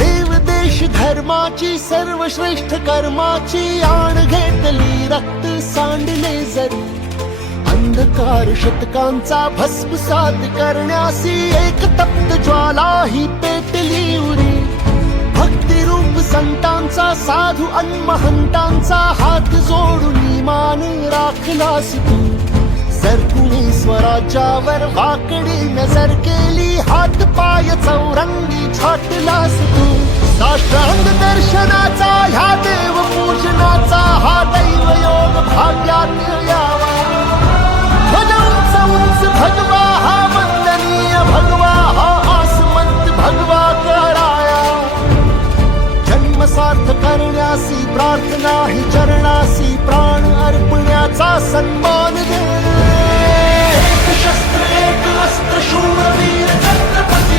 देव देश धर्माची सर्वश्रेष्ठ कर्माची आण घेतली रक्त सांडले जरी अंधकार शतकांचा भस्मसात करण्यासी एक तप्त ज्वाला ही पेटली उरी भक्ती रूप संतांचा साधू अन्महंतांचा हात जोडून मान राखलास तू सरकुणी स्वराज्यावर वाकडी नजर केली हात पाय चौरंगी छाटलास तू साष्टांग दर्शनाचा ह्या देव पूजनाचा हा दैव योग भाग्यात यावा उंच उंच भगवा हा वंदनीय भगवा हा आसमंत भगवा कराया जन्म सार्थ करण्यासी प्रार्थना ही चरणासी प्राण अर्पण्याचा सन्मान दे एक शस्त्र एक अस्त्र शूरवीर छत्रपती